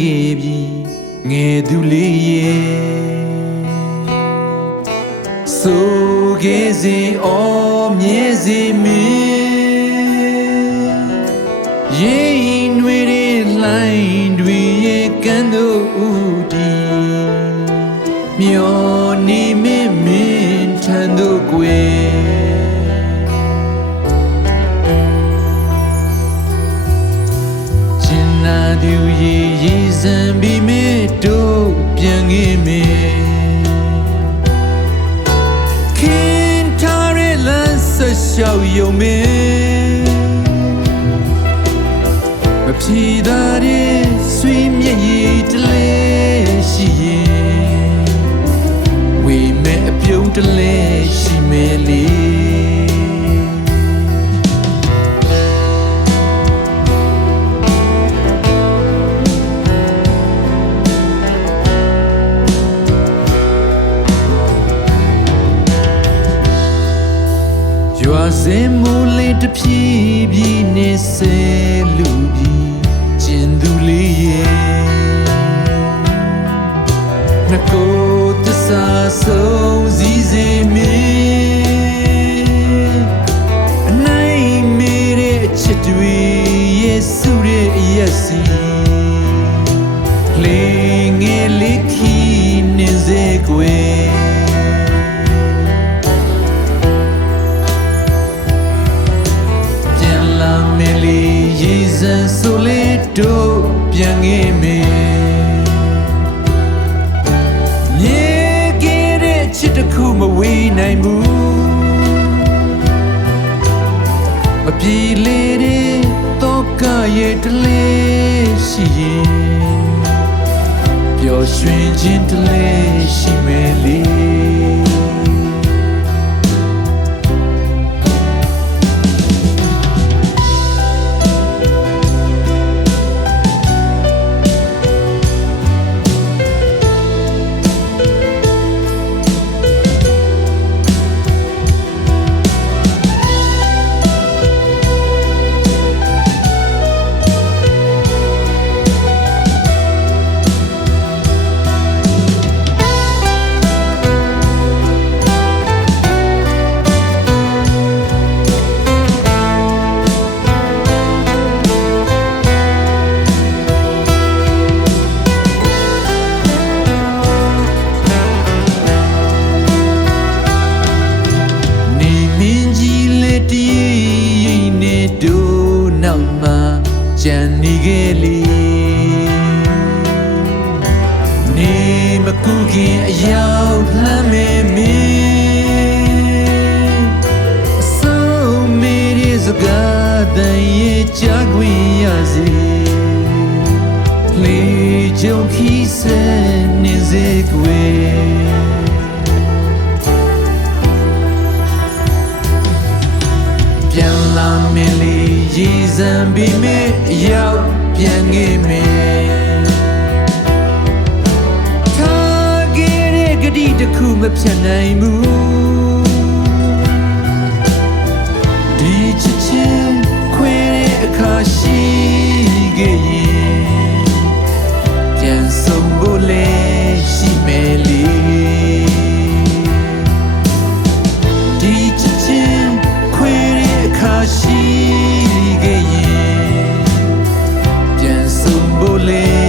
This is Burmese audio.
ခဲ့ပြီငယ်သူလေးရဲ့ဆိုခဲ့စေအော်မြဲစေမင်းရေနွေရဲ့လှိုင်းတွေရဲ့ကမ်းတို့ဦးတီမျောနေမင်းထန်တို့ကွယ်နာသူရေစံပြီးမေတို့ပြန်ခဲ့မယ်ခင်ထားရလမ်းဆက်လျှောက်ရုံမင်းမဖြေသာတဲ့ဆွေမျက်ရည်တလဲရှိရင်ဝေမဲ့အပြုံးတလဲရှိမယ်လေရွာစင်မူလေးတဖြည်းဖြည်းနဲ့ဆဲလူပြီးကျင်သူလေးရဲ့နှကိုတစ္ဆာဆုံးစည်းစေမင်းအနိုင်မေတဲ့အချစ်တွေယေစုရဲ့အရက်စီလေငယ်လေးခီနေစေကွယ်ဆိုလေတို့ပြန်ခဲ့မယ်မြေခဲ့တဲ့ချစ်တစ်ခုမဝေးနိုင်ဘူးအပြေလေးတဲ့တော့ကရဲ့တလဲရှိရင်ပျော်ရွှင်ခြင်းတလဲရှိမယ်လေကြံနေခဲ့လေနေမကူခင်အရောက်လှမ်းမဲ့မင်းအဆုံးမေရီစကားတန်ရဲ့ကြားခွင့်ရစေလေကြုံခီးစဲနေစေကွယ်ပြန်လာမင်းလေးရေစံပြီးမေရောက်ပြန်ခဲ့မယ်ထားခဲ့တဲ့ဂတိတစ်ခုမဖြတ်နိုင်ဘူးဒီချစ်ချင်းခွဲတဲ့အခါရှိခဲ့ရင်ပြန်ဆုံးဖို့လဲရှိမယ်လေဒီချစ်ချင်းခွဲတဲ့အခါရှိခဲ့ရင်ပြန်ဆုံးဖို့လဲ